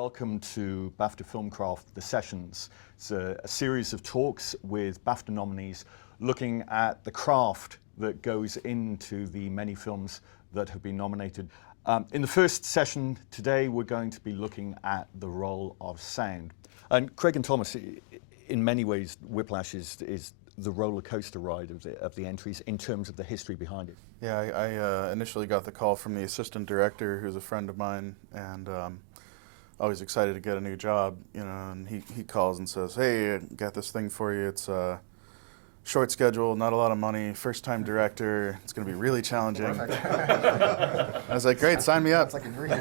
Welcome to BAFTA Filmcraft, The Sessions. It's a series of talks with BAFTA nominees looking at the craft that goes into the many films that have been nominated. In the first session today, we're going to be looking at the role of sound. And Craig and Thomas, in many ways, Whiplash is the roller coaster ride of the entries in terms of the history behind it. Yeah, I initially got the call from the assistant director, who's a friend of mine, and always excited to get a new job, you know, and he calls and says, "Hey, I got this thing for you. It's a short schedule, not a lot of money, first-time director. It's going to be really challenging." I was like, "Great, sign me up." It's like a dream.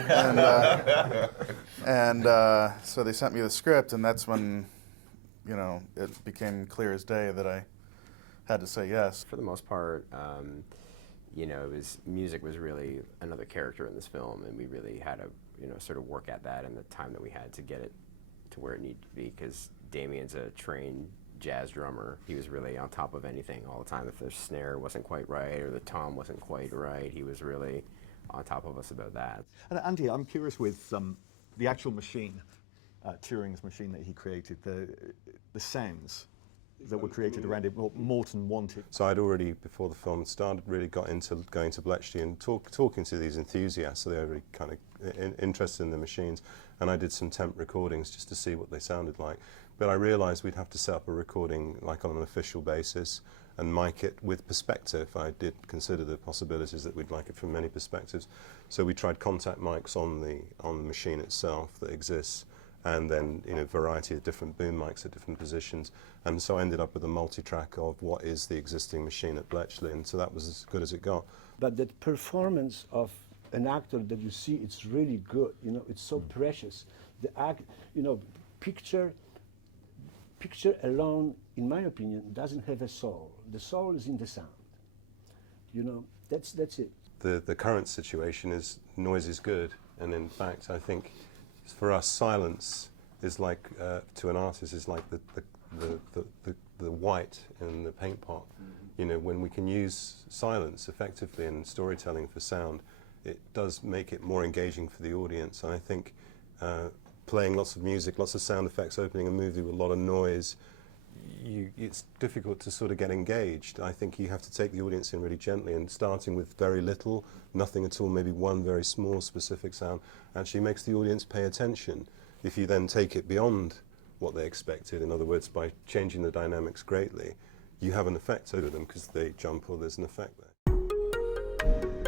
So they sent me the script, and that's when, you know, it became clear as day that I had to say yes. For the most part, you know, music was really another character in this film, and we really had to, you know, sort of work at that in the time that we had to get it to where it needed to be, because Damien's a trained jazz drummer. He was really on top of anything all the time. If the snare wasn't quite right or the tom wasn't quite right, he was really on top of us about that. And Andy, I'm curious with the actual machine, Turing's machine that he created, the sounds that were created around it, what Morton wanted. So I'd already, before the film started, really got into going to Bletchley and talking to these enthusiasts, so they were really kind of interested in the machines, and I did some temp recordings just to see what they sounded like. But I realised we'd have to set up a recording like on an official basis and mic it with perspective. I did consider the possibilities that we'd mic it from many perspectives. So we tried contact mics on the machine itself that exists, and then, you know, a variety of different boom mics at different positions. And so I ended up with a multi-track of what is the existing machine at Bletchley, and so that was as good as it got. But the performance of an actor that you see, it's really good, you know, it's so precious. The act, you know, picture alone, in my opinion, doesn't have a soul. The soul is in the sound, you know, that's it. The current situation is noise is good, and in fact, I think for us, silence is like, to an artist, is like the white in the paint pot. You know, when we can use silence effectively in storytelling for sound, it does make it more engaging for the audience. And I think playing lots of music, lots of sound effects, opening a movie with a lot of noise, it's difficult to sort of get engaged. I think you have to take the audience in really gently, and starting with very little, nothing at all, maybe one very small specific sound, actually makes the audience pay attention. If you then take it beyond what they expected, in other words, by changing the dynamics greatly, you have an effect over them because they jump or there's an effect there.